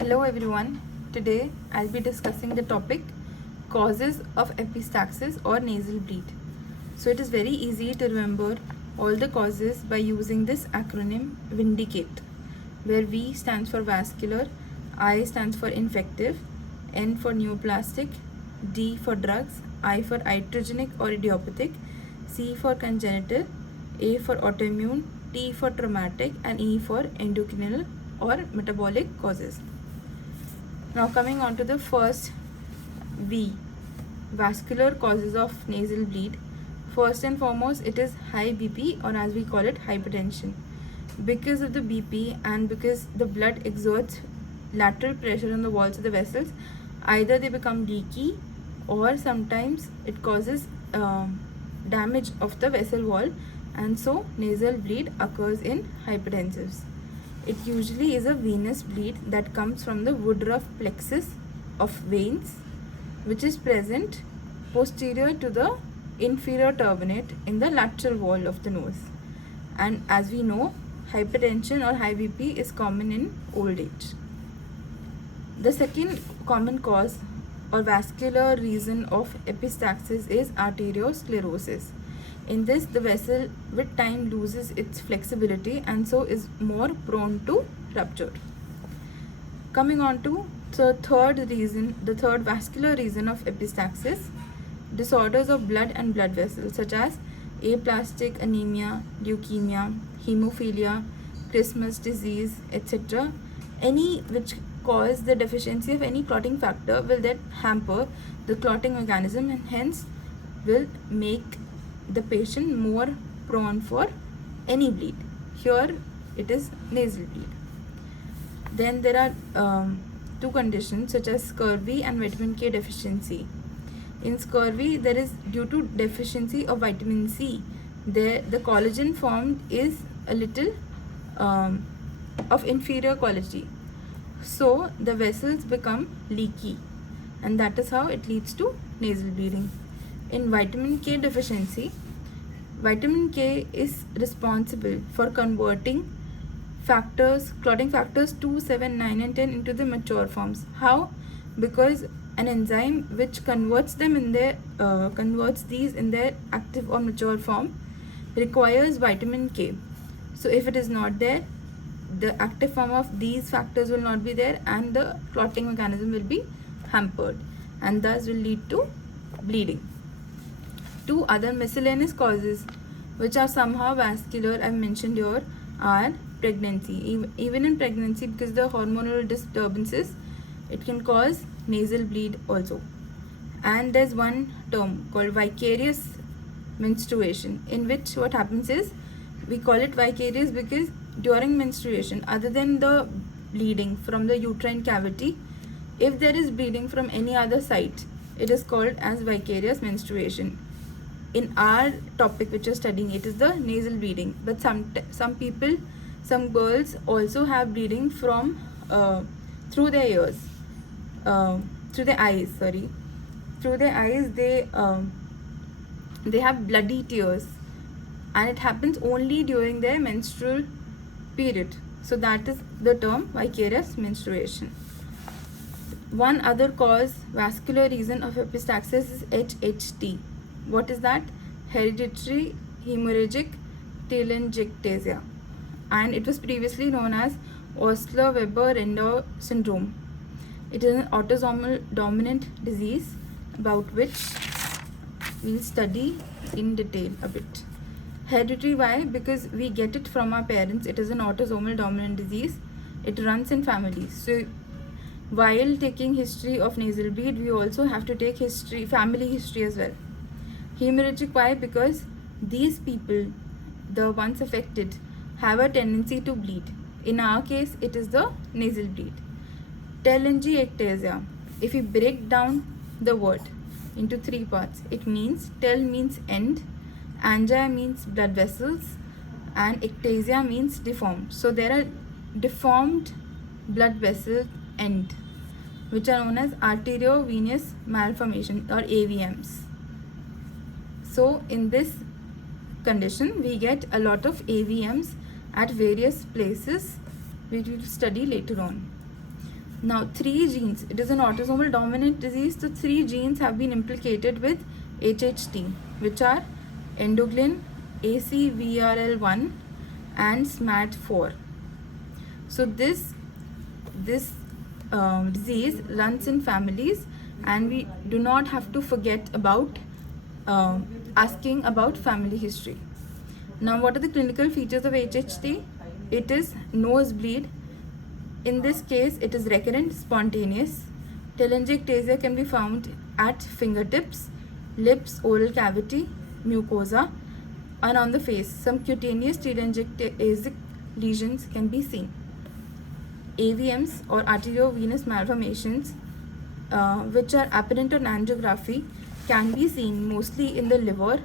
Hello everyone. Today I'll be discussing the topic causes of epistaxis or nasal bleed. So it is very easy to remember all the causes by using this acronym VINDICATE, where V stands for vascular, I stands for infective, N for neoplastic, D for drugs, I for iatrogenic or idiopathic, C for congenital, A for autoimmune, T for traumatic, and E for endocrinal or metabolic causes. Now coming on to the first V, vascular causes of nasal bleed. First and foremost, it is high BP, or as we call it, hypertension. Because of the BP and because the blood exerts lateral pressure on the walls of the vessels, either they become leaky or sometimes it causes damage of the vessel wall, and so nasal bleed occurs in hypertensives. It usually is a venous bleed that comes from the Woodruff plexus of veins, which is present posterior to the inferior turbinate in the lateral wall of the nose. And as we know, hypertension or high BP is common in old age. The second common cause or vascular reason of epistaxis is arteriosclerosis. In this, the vessel with time loses its flexibility and so is more prone to rupture. Coming on to the third vascular reason of epistaxis, disorders of blood and blood vessels such as aplastic anemia, leukemia, hemophilia, Christmas disease, etc. Any which cause the deficiency of any clotting factor will then hamper the clotting mechanism and hence will make the patient more prone for any bleed. Here it is nasal bleed. Then there are two conditions such as scurvy and vitamin K deficiency. In scurvy, there is due to deficiency of vitamin C, the collagen formed is a little of inferior quality. So the vessels become leaky, and that is how it leads to nasal bleeding. In vitamin K deficiency, vitamin K is responsible for converting clotting factors 2, 7, 9 and 10 into the mature forms. How? Because an enzyme which converts these in their active or mature form requires vitamin K. So if it is not there, the active form of these factors will not be there and the clotting mechanism will be hampered and thus will lead to bleeding. Two other miscellaneous causes which are somehow vascular, I've mentioned here, are pregnancy. Even in pregnancy, because the hormonal disturbances, it can cause nasal bleed also. And there's one term called vicarious menstruation, in which what happens is, we call it vicarious because during menstruation, other than the bleeding from the uterine cavity, if there is bleeding from any other site, it is called as vicarious menstruation. In our topic which you're studying, it is the nasal bleeding, but some girls also have bleeding from through their ears, through their eyes. Through their eyes, they have bloody tears, and it happens only during their menstrual period. So that is the term vicarious menstruation. One other vascular reason of epistaxis is HHT. What is that? Hereditary hemorrhagic telangiectasia, and it was previously known as Osler-Weber-Rendour syndrome. It is an autosomal dominant disease about which we'll study in detail a bit. Hereditary, why? Because we get it from our parents. It is an autosomal dominant disease. It runs in families. So while taking history of nasal bleed, we also have to take family history as well. Hemorrhagic, why? Because these people, the ones affected, have a tendency to bleed. In our case, it is the nasal bleed. Telangiectasia. If we break down the word into three parts, it means tel means end, angia means blood vessels, and ectasia means deformed. So there are deformed blood vessel end, which are known as arteriovenous malformation or AVMs. So in this condition, we get a lot of AVMs at various places, which we will study later on. Now, 3 genes. It is an autosomal dominant disease. So 3 genes have been implicated with HHT, which are endoglin, ACVRL1, and SMAD4. So this disease runs in families, and we do not have to forget about asking about family history. Now, what are the clinical features of HHT? It is nosebleed. In this case, it is recurrent, spontaneous. Telangiectasia can be found at fingertips, lips, oral cavity, mucosa, and on the face. Some cutaneous telangiectasic lesions can be seen. AVMs or arteriovenous malformations, which are apparent on angiography, can be seen mostly in the liver,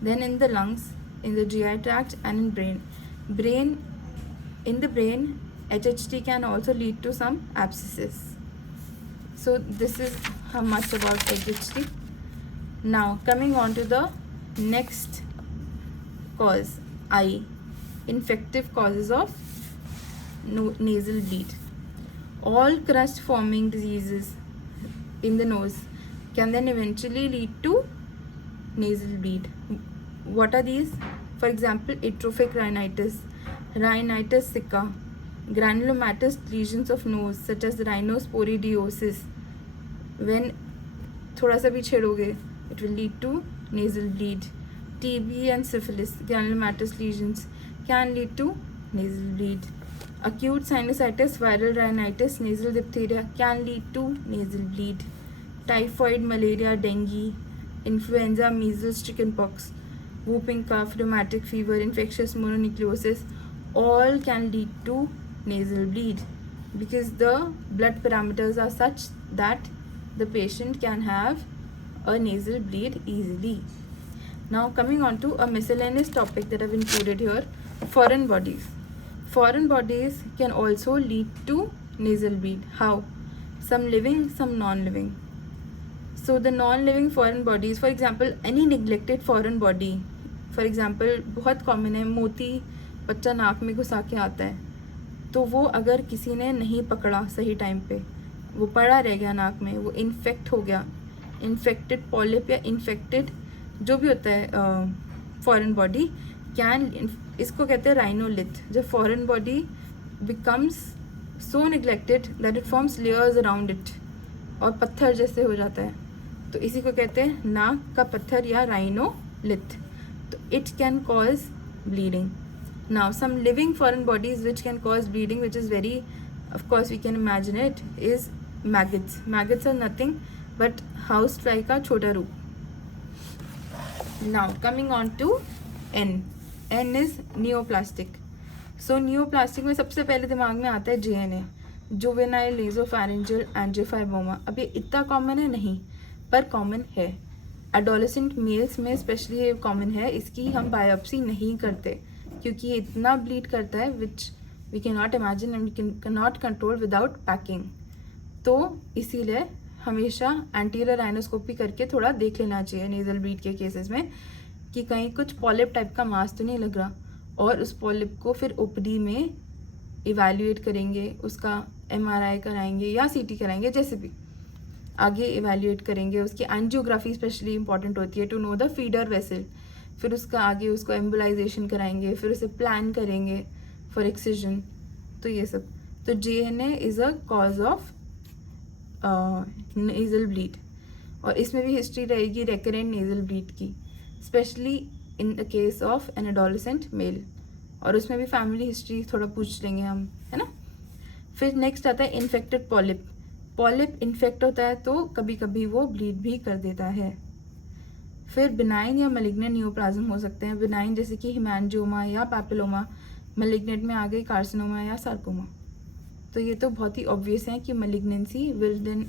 then in the lungs, in the GI tract, and in brain. In the brain, HHT can also lead to some abscesses. So this is how much about HHT. Now coming on to the next cause, I, infective causes of nasal bleed. All crust forming diseases in the nose can then eventually lead to nasal bleed. What are these? For example, atrophic rhinitis, rhinitis sicca, granulomatous lesions of nose such as rhinosporidiosis. When thoda sa bhi chedoge, it will lead to nasal bleed. TB and syphilis, granulomatous lesions, can lead to nasal bleed. Acute sinusitis, viral rhinitis, nasal diphtheria can lead to nasal bleed. Typhoid, malaria, dengue, influenza, measles, chickenpox, whooping cough, rheumatic fever, infectious mononucleosis, all can lead to nasal bleed because the blood parameters are such that the patient can have a nasal bleed easily. Now coming on to a miscellaneous topic that I've included here, foreign bodies. Foreign bodies can also lead to nasal bleed. How? Some living, some non-living. So the non-living foreign bodies, for example, any neglected foreign body, for example, बहुत common है, मोती बच्चा नाक में घुसा के आता है, तो वो अगर किसी ने नहीं पकड़ा सही टाइम पे, वो पड़ा रह गया नाक में, वो इन्फेक्ट हो गया, इन्फेक्टेड पॉलिप या इन्फेक्टेड जो भी होता है फॉरेन बॉडी कैन, इसको कहते हैं राइनोलिथ. जब foreign body becomes so neglected that it forms layers around it और पत्थर जैसे हो जाता है, तो इसी को कहते हैं नाक का पत्थर या राइनोलिथ. तो it can cause bleeding. Now some living foreign bodies which can cause bleeding, which is very, of course we can imagine it, is maggots. Maggots are nothing but house fly का छोटा रूप. Now coming on to N. N is neoplastic. So neoplastic में सबसे पहले दिमाग में आता है JNA, जुवेनाइल नेसोफैरिंजियल एंजियोफाइब्रोमा. अब ये इतना कॉमन है नहीं, पर कॉमन है. एडोलेसेंट मेल्स में स्पेशली ये कॉमन है. इसकी हम बायोप्सी नहीं करते क्योंकि ये इतना ब्लीड करता है which we can not imagine and we can not control without packing. तो इसीलिए हमेशा एंटीरियर राइनोस्कोपी करके थोड़ा देख लेना चाहिए नेजल ब्लीड के केसेस में कि कहीं कुछ पॉलिप टाइप का मास तो नहीं लग रहा, और उस पॉलिप को फिर ओपीडी में इवैल्यूएट करेंगे, उसका MRI कराएंगे या CT कराएंगे, जैसे भी आगे इवैल्यूएट करेंगे. उसकी एंजियोग्राफी स्पेशली इंपॉर्टेंट होती है to know the feeder vessel. फिर उसका आगे उसको एम्बुलाइजेशन कराएंगे, फिर उसे प्लान करेंगे फॉर एक्सिजन. तो ये सब. तो JNA is a cause of nasal bleed, और इसमें भी हिस्ट्री रहेगी रेकरेंट नेजल ब्लीड की, specially in the case of an adolescent male, और उसमें भी फैमिली हिस्ट्री थोड़ा पूछ लेंगे हम, है ना. फिर नेक्स्ट आता है इन्फेक्टेड पॉलिप. पॉलिप इन्फेक्ट होता है तो कभी कभी वो ब्लीड भी कर देता है. फिर बिनाइन या मलिग्नेंट नियोप्लाज्म हो सकते हैं. बिनाइन जैसे कि हिमैंजियोमा या पैपिलोमा, मलिग्नेंट में आ गई कार्सिनोमा या सार्कोमा. तो ये तो बहुत ही ऑब्वियस है कि malignancy will then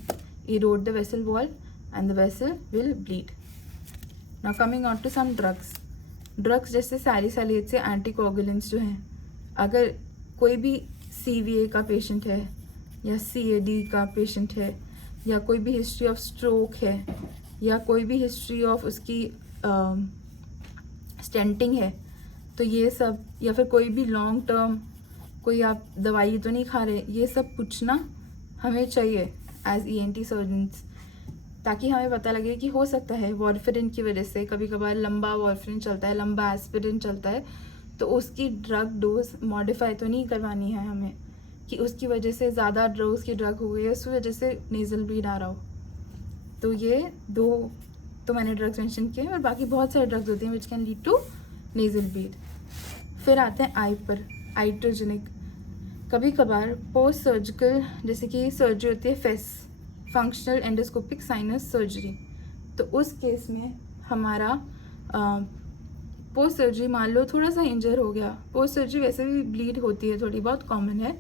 erode the vessel wall and the vessel will bleed. Now coming on to some drugs. Drugs जैसे सैलिसाइलेट से एंटीकोगुलेंट्स जो हैं, अगर कोई भी CVA का पेशेंट है या CAD का पेशेंट है, या कोई भी हिस्ट्री ऑफ स्ट्रोक है, या कोई भी हिस्ट्री ऑफ उसकी स्टेंटिंग है, तो ये सब, या फिर कोई भी लॉन्ग टर्म कोई आप दवाई तो नहीं खा रहे, ये सब पूछना हमें चाहिए एज ENT सर्जन्स, ताकि हमें पता लगे कि हो सकता है वॉरफेरिन की वजह से, कभी कभार लंबा वॉरफेरिन चलता है, लंबा एस्पिरिन चलता है, तो उसकी ड्रग डोज मॉडिफाई तो नहीं करवानी है हमें, कि उसकी वजह से ज़्यादा डोज की ड्रग हो गई है, उस वजह से नेज़ल ब्लीड आ रहा हो। तो ये 2 तो मैंने ड्रग्स मेंशन किए, और बाकी बहुत सारे ड्रग्स होती हैं which can lead to nasal bleed. फिर आते हैं आई पर, आइट्रोजेनिक। कभी कभार पोस्ट सर्जिकल, जैसे कि सर्जरी होती है face, functional endoscopic sinus surgery, तो उस केस में हमारा पोस्ट सर्जरी मान लो थोड़ा सा इंजर हो गया, पोस्ट सर्जरी वैसे भी ब्लीड होती है, थोड़ी बहुत कॉमन है,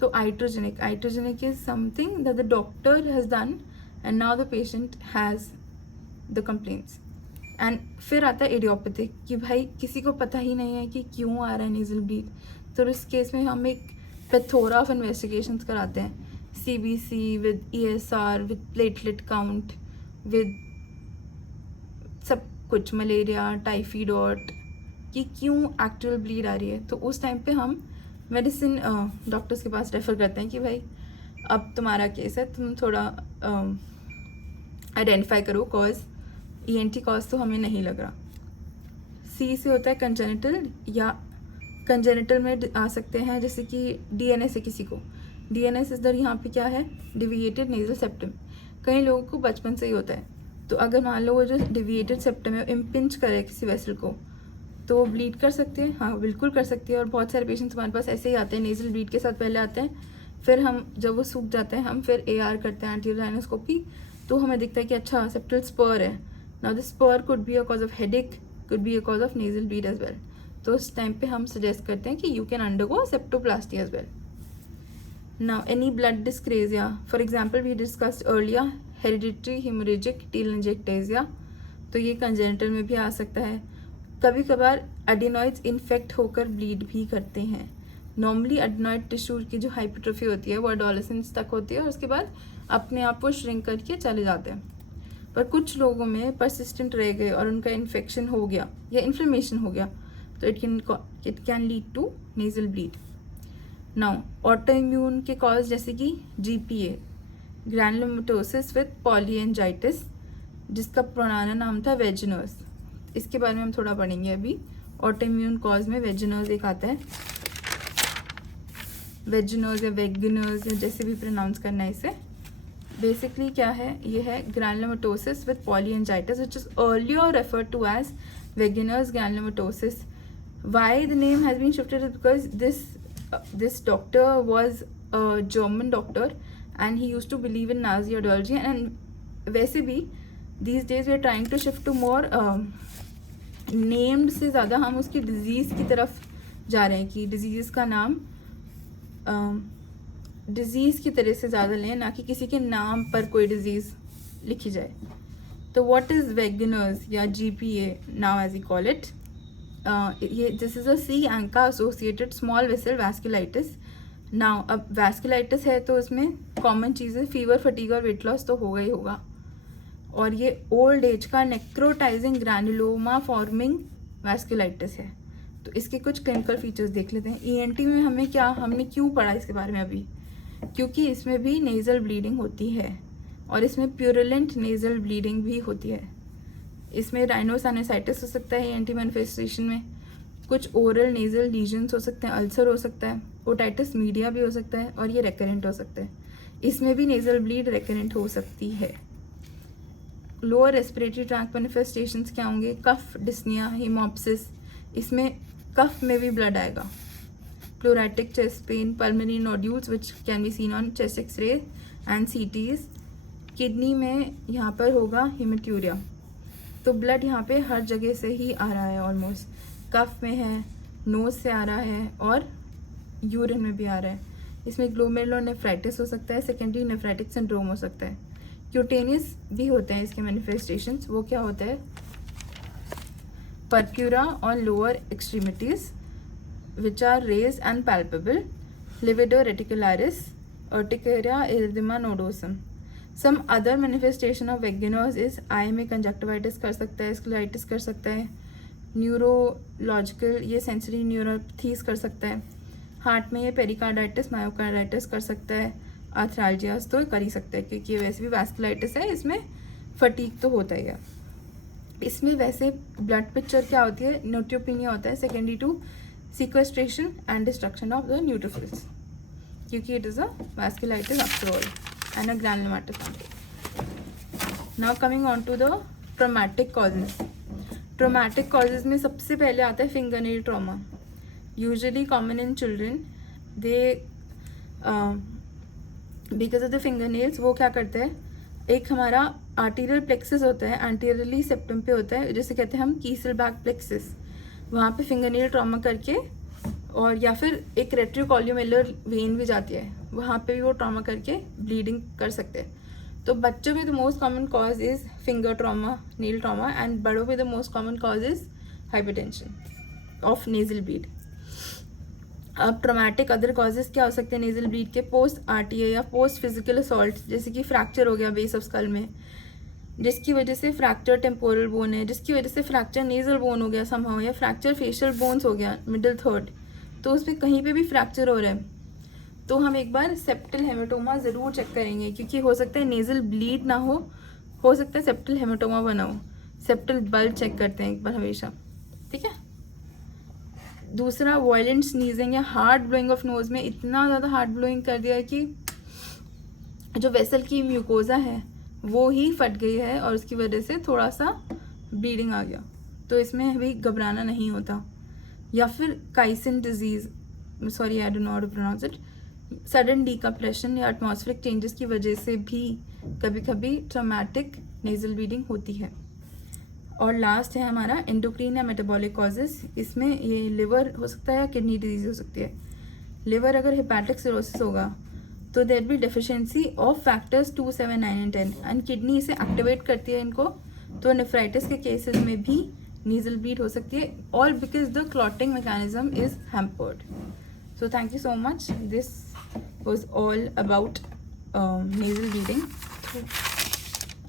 तो iatrogenic is something that the doctor has done and now the patient has the complaints. And फिर आता है इडियोपैथिक, कि भाई किसी को पता ही नहीं है कि क्यों आ रहा है नेज़ल ब्लीड, तो इस केस में हम एक प्लेथोरा ऑफ इन्वेस्टिगेशंस कराते हैं, CBC with ESR with platelet count with सब कुछ, मलेरिया, टाइफाइड, कि क्यों एक्चुअल ब्लीड आ रही है। तो उस टाइम पे हम मेडिसिन डॉक्टर्स के पास रेफ़र करते हैं कि भाई अब तुम्हारा केस है, तुम थोड़ा आइडेंटिफाई करो कॉज, ENT कॉज तो हमें नहीं लग रहा। C से होता है कंजेनिटल, या कंजेनिटल में आ सकते हैं जैसे कि DNS है किसी को, DNS इधर यहाँ पे क्या है, डिविएटेड नेजल सेप्टम, कई लोगों को बचपन से ही होता है, तो अगर मान लो वो जो डिविएटेड सेप्टम है इम्पिंच करे किसी वेसल को, तो ब्लीड कर सकते हैं, हाँ बिल्कुल कर सकती है। और बहुत सारे पेशेंट्स हमारे पास ऐसे ही आते हैं, नेजल ब्लीड के साथ पहले आते हैं, फिर हम जब वो सूख जाते हैं हम फिर AR करते हैं, एंटीरियर राइनोस्कोपी, तो हमें दिखता है कि अच्छा सेप्टल स्पर है। Now this spur could be a cause of headache, could be a cause of nasal bleed as well, तो उस टाइम पे हम सजेस्ट करते हैं कि you can undergo septoplasty as well. Now any blood dyscrasia, for example we discussed earlier hereditary haemorrhagic telangiectasia, तो ये congenital में भी आ सकता है। कभी कभार एडिनॉइड्स इन्फेक्ट होकर ब्लीड भी करते हैं। नॉर्मली एडिनॉइड टिश्यू की जो हाइपरट्रोफी होती है वो एडोलेसेंस तक होती है, और उसके बाद अपने आप वो श्रिंक करके चले जाते हैं, पर कुछ लोगों में परसिस्टेंट रह गए और उनका इन्फेक्शन हो गया या इन्फ्लेमेशन हो गया, तो it can lead to nasal bleed. Now autoimmune के कॉज जैसे कि GPA, ग्रैनुलोमेटोसिस विद पॉलीएंजाइटिस, जिसका पुराना नाम था वेजिनर्स, इसके बारे में हम थोड़ा पढ़ेंगे अभी। ऑटोइम्यून कॉज में वेजिनर्स एक आता है, वेजिनर्स या वेगनर्स, जैसे भी प्रोनाउंस करना है इसे। बेसिकली क्या है, ये है granulomatosis with polyangiitis which is earlier referred to as Wegener's granulomatosis. Why the name has been shifted is because this doctor was a German doctor and he used to believe in Nazi ideology, and वैसे भी these days we are trying to shift to more named से ज़्यादा हम उसकी disease की तरफ जा रहे हैं, कि डिजीज़ का नाम डिजीज़ की तरह से ज़्यादा लें, ना कि किसी के नाम पर कोई डिजीज़ लिखी जाए। तो व्हाट इज़ वेगनर्स या GPA now as you call it, ये this is a C ANCA associated small vessel vasculitis. Now अब वैस्कुलाइटिस है तो उसमें कॉमन चीज़ें फीवर, फटीग और वेट लॉस तो होगा ही होगा, और ये ओल्ड एज का नेक्रोटाइजिंग ग्रैनुलोमा फॉर्मिंग वैस्कुलाइटिस है। तो इसके कुछ क्लिनिकल फीचर्स देख लेते हैं। ENT में हमने क्यों पढ़ा इसके बारे में अभी, क्योंकि इसमें भी नेज़ल ब्लीडिंग होती है, और इसमें प्यूरुलेंट नेज़ल ब्लीडिंग भी होती है। इसमें राइनोसाइनोसाइटिस हो सकता है ENT मैनिफेस्टेशन में, कुछ ओरल नेज़ल लीजन्स हो सकते हैं, अल्सर हो सकता है, ओटाइटिस मीडिया भी हो सकता है, और ये रेकरेंट हो सकता है। इसमें भी नेज़ल ब्लीड रेकरेंट हो सकती है। लोअर रेस्पिरेटरी ट्रैक्ट मैनिफेस्टेशंस क्या होंगे, कफ, डिस्निया, हिमोप्सिस, इसमें कफ में भी ब्लड आएगा। Pleuritic chest pain, pulmonary nodules which can be seen on chest X-ray and CTs। Kidney में यहाँ पर होगा हेमेट्यूरिया, तो ब्लड यहाँ पे हर जगह से ही आ रहा है ऑलमोस्ट, कफ में है, नोज से आ रहा है, और यूरिन में भी आ रहा है। इसमें ग्लोमेरुलोनेफ्राइटिस हो सकता है, सेकेंडरी नेफ्राइटिक सिंड्रोम हो सकता है। क्यूटेनियस भी होते हैं इसके मैनिफेस्टेशंस, वो क्या होता है, purpura on lower extremities which are raised and palpable, livedo reticularis, urticaria erythema nodosum. Some other manifestation of Wegener's is eye में कंजक्टिवाइटिस कर सकता है, स्क्लेराइटिस कर सकता है, न्यूरोलॉजिकल ये सेंसरी न्यूरोपैथीज कर सकता है, हार्ट में ये पेरिकार्डाइटिस, मायोकार्डाइटिस कर सकता है, आर्थरालजियाज तो कर ही सकते हैं, क्योंकि वैसे भी वैस्कुलाइटिस है, इसमें फटीग तो होता ही है। इसमें वैसे ब्लड पिक्चर क्या होती है, न्यूट्रोपिनिया होता है secondary to sequestration and destruction of the neutrophils, क्योंकि it is a vasculitis after all and a granulomatosis. Now coming on to the traumatic causes. Traumatic causes में सबसे पहले आता है finger nail trauma, usually common in children. They because of the finger nails, वो क्या करते हैं, एक हमारा आर्टीरियल प्लेक्सिस होता है, एंटीरियरली सेप्टम पे होता है, जिसे कहते हैं हम कीसल बैक प्लेक्सिस, वहाँ पे फिंगर नेल ट्रॉमा करके, और या फिर एक रेट्रोकॉल्यूमेलर वेन भी जाती है, वहाँ पे भी वो ट्रॉमा करके ब्लीडिंग कर सकते हैं। तो बच्चों में the most common cause is finger trauma, nail trauma, and बड़ों में the most common cause is hypertension of nasal bleed. अब ट्रॉमेटिक अदर कॉजेज क्या हो सकते हैं नेजल ब्लीड के, पोस्ट आरटीए या पोस्ट फिजिकल असॉल्ट, जैसे कि फ्रैक्चर हो गया बेस ऑफ स्कल में, जिसकी वजह से फ्रैक्चर टेम्पोरल बोन है, जिसकी वजह से फ्रैक्चर नेजल बोन हो गया समहाउ, या फ्रैक्चर फेशियल बोन्स हो गया मिडिल थर्ड, तो उसमें कहीं पे भी फ्रैक्चर हो रहा है, तो हम एक बार सेप्टल हेमेटोमा ज़रूर चेक करेंगे, क्योंकि हो सकता है नेजल ब्लीड ना हो सकता है सेप्टल हेमेटोमा बना हो। सेप्टल बल्ब चेक करते हैं एक बार हमेशा, ठीक है। दूसरा, वायलेंट स्नीजिंग या हार्ड ब्लोइंग ऑफ नोज में इतना ज़्यादा हार्ड ब्लोइंग कर दिया है कि जो वेसल की म्यूकोजा है वो ही फट गई है और उसकी वजह से थोड़ा सा ब्लीडिंग आ गया, तो इसमें भी घबराना नहीं होता। या फिर caisson disease, sorry I do not pronounce it, sudden decompression या एटमॉस्फेरिक चेंजेस की वजह से भी कभी कभी ट्रॉमेटिक नेजल ब्लीडिंग होती है। और लास्ट है हमारा एंडोक्रीन या मेटाबॉलिक कॉजेज। इसमें ये लिवर हो सकता है या किडनी डिजीज हो सकती है। लिवर अगर हेपेटिक सिरोसिस होगा तो there be deficiency of factors 2, 7, 9 and 10, and kidney इसे एक्टिवेट करती है इनको, तो नेफ्राइटिस के केसेस में भी नेजल ब्लीड हो सकती है, all because the clotting mechanism is hampered. So thank you so much. This was all about nasal bleeding.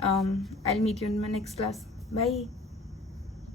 I'll meet you in my next class. Bye.